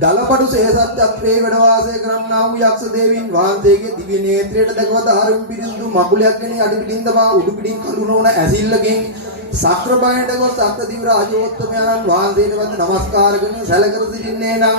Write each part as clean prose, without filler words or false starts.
දලපඩු සේසත්ත්‍රයේ වැඩ වාසය කරන්නා වූ යක්ෂ දේවීන් වහන්සේගේ දිව්‍ය නේත්‍රයට දක්වත හරිම් පිරිසුදු මකුලයක් ගෙන යටි පිටින් තමා උඩු පිටින් කඳු නොවන ඇසිල්ලකින් සක්‍රබයට ගොස් සක්‍රදිව රාජෝත්තමයන් වහන්සේට වන්ද නමස්කාර කරන සැලකර සිටින්නේ නම්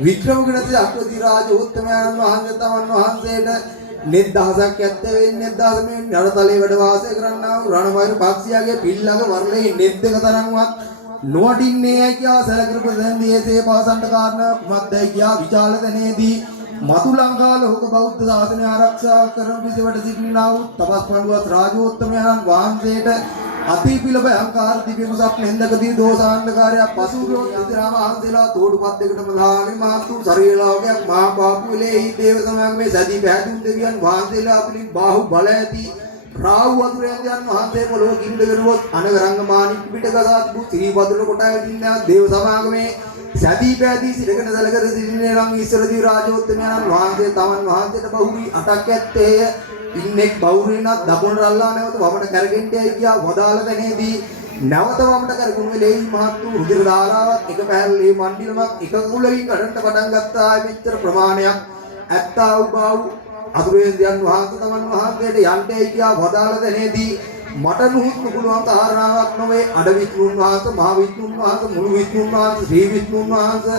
වික්‍රමගුණති සක්‍රදිව රාජෝත්තමයන් වහන්සේ තමන් වහන්සේට නෙත් දහසක් ඇත්ත වෙන්නේ දහස මේ නරතලේ වැඩ වාසය කරන්නා වූ රණවෛර පක්ෂියාගේ පිල්ලක වර්ණයේ නෙත් දෙක තරම්වත් නොවටින්නේ ඇයි කියා සැලකර ප්‍රසන්දීසේ පවසන්ට කාරණා කුමක්දයි කියා විචාල තැනේදී මතු ලංකා ලෝක බෞද්ධ ශාසනය ආරක්ෂා කරන පිළිවෙලට සිටිනා වූ තපස් පඬුවත් රාජෝත්තමයන් වහන්සේට අතිපිලබ අංකාර දිව්‍ය කුසක් නෙන්දකදී දෝසාන්ධකාරයක් පසුරෝ ඉදිරාම වහන්සේලා තෝඩුපත් දෙකටම දාගෙන මාතු ශරීරලාවකයක් මහා පාපුලේ දේව සමාගමේ සදී පැහැදුම් දෙවියන් වහන්සේලා පිළින් බාහු බල ඇති රාහු වතුරෙන්දයන් වහන්සේ පොළොව කිඳගෙනුවොත් අනගරංග මාණික් පිටකසා තිබු ත්‍රිපදල කොටා ඇතින්නා දේව සමාගමේ සදී පැදී සිටගෙන දලකර සිටිනේ නම් ඊශ්වරදී රාජෝත්තමයන් වහන්සේ තමන් වහන්සේට බහුරි 8ක් ඇත්තේය ඉන්නෙක් බෞරිනත් දකුණ රල්ලා නැවත වමට කරගෙන්නයි කියා වදාළ තැනේදී නැවත වමට කරගුණ වෙලෙහි මහත් වූ රුධිර ධාරාවක් එක පැහැල්ලේ මණ්ඩිලමක් එක කුලකින් කඩන්න පටන් ගත්තා මෙච්චර ප්‍රමාණයක් ඇත්තා වූ බාහු අතුරේන්ද්‍රයන් වහන්සේ තමන් වහන්සේට යන්ටයි කියා වදාළ තැනේදී මට නුහුත් නුකුලුවන් කාරණාවක් නොවේ අඩ විष्णुන් වහන්සේ මහ විष्णुන් වහන්සේ මුළු විष्णुන් වහන්සේ ශ්‍රී විष्णुන් වහන්සේ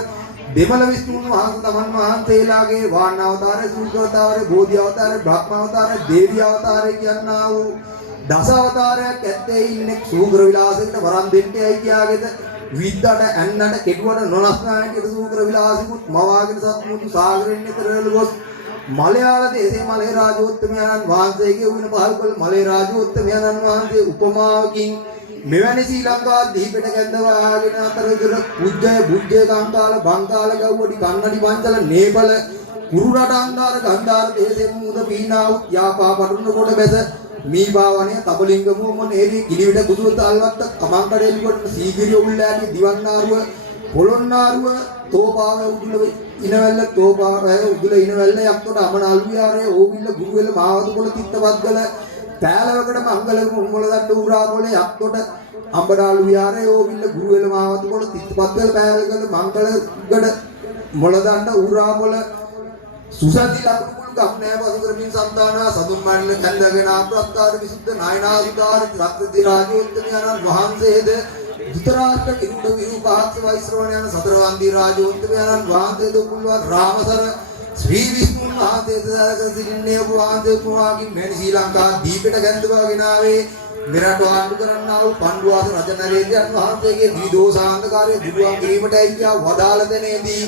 දෙමළ විष्णुන් වහන්සේ තමන් වහන්සේලාගේ වාණ අවතාරය සූත්‍ර අවතාරය බෝධි අවතාරය බ්‍රහ්ම අවතාරය දේවී අවතාරය කියනා වූ දස අවතාරයක් ඇත්තේ ඉන්නේ සූකර විලාසයකට වරන් දෙන්නයි කියාගෙද විද්දට ඇන්නට කෙටුවට නොනස්නායකට සූකර විලාසිකුත් මවාගෙන සත්මුතු සාගරෙන් නිතරල ගොස් මලයාල දේශේ මලේ රාජෝත්තමයන් වහන්සේගේ උවින පහල් කළ මලේ රාජෝත්තමයන් වහන්සේ උපමාවකින් මෙවැනි ශ්‍රී ලංකා දීපෙට කැඳවාගෙන අතරතුර පුජ්ජය බුජ්ජය කාන්තාල බංකාල ගව්වඩි කන්නඩි පංචල නේපල කුරු රට අන්දාර ගන්ධාර දේශේ මුද පීනාව් යාපා පටුන්න කොට බැස මීපාවණේ තබලිංග මුම නේරි කිලිවිට කුසුත අල්වත්ත කමංකඩේලි කොට සීගිරිය උල්ලාගේ දිවන්නාරුව පොළොන්නාරුව තෝපාව උදුල ඉනවැල්ල තෝපාව උදුල ඉනවැල්ල යක්කොට අමන අල්වියාරේ ඕවිල්ල ගුරුවෙල මාවතු කොළ තිත්තපත්ගල පෑලවකට මංගල මුල්මොළ දණ්ඩ උරා කොළ යක්කොට අඹඩාලු විහාරේ ඕවිල්ල ගුරුවෙල මාවතු කොළ තිත්තපත්ගල පෑලවකට මංගලගඩ මොළ දණ්ඩ උරා කොළ සුසති ලකුණු ගම්නෑ පසු කරමින් සම්දානා සතුන් මණ්ඩල කන්දගෙන අප්‍රත්තාර විසුද්ධ නායනාසුදාර රක්ති රාජෝත්තමයන් වහන්සේද දුතරාෂ්ට්‍ර කිරුඩ විරූපාක්ෂ වෛශ්‍රවණ යන සතරවන්දී රාජෝත්තමයන් වහන්සේ දුකුල්වත් රාමසර ශ්‍රී විෂ්ණුන් වහන්සේ දසකර සිටින්නේ ඔබ වහන්සේ උපමාකින් මෙනි ශ්‍රී ලංකා දීපෙට ගැඳවාගෙන ආවේ මෙරට ආණ්ඩු කරන්නා වූ පණ්ඩුවාස රජ නරේන්ද්‍රයන් වහන්සේගේ ද්විදෝසාන්තකාරයේ දුරුවන් කිරීමටයි කියා වදාළ දෙනේදී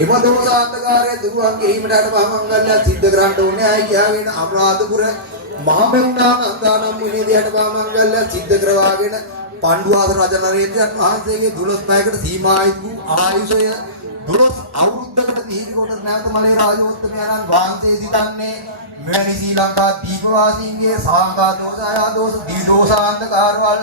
එම දෝසාන්තකාරයේ දුරුවන් කිරීමට අටපහමංගල්‍ය සිද්ධ කරන්න ඕනේ අය කියාගෙන අනුරාධපුර මහමෙවුනා නන්දානම් මුනිදී අටපහමංගල්‍ය සිද්ධ කරවාගෙන පණ්ඩුවාස රජ නරේන්ද්‍රයන් වහන්සේගේ 12 පැයකට සීමායිත් වූ ආයුෂය 12 අවුරුද්දකට දීර්ඝ කොට නැවත මලේ රාජෝත්තමයන් වහන්සේ සිතන්නේ මෙවැනි ශ්‍රී ලංකා දීපවාසීන්ගේ සාංගා දෝෂ ආයා දෝෂ දීදෝසාන්තකාරවල්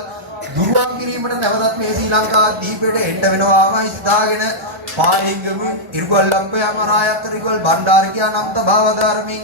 දුරුවන් කිරීමට නැවතත් මේ ශ්‍රී ලංකා දීපෙට එන්න වෙනවාමයි සිතාගෙන පාලිංගම ඉරුගල් ලම්පය අමරායත්තර ඉරුගල් බණ්ඩාර කියා නම් තබාව ධර්මින්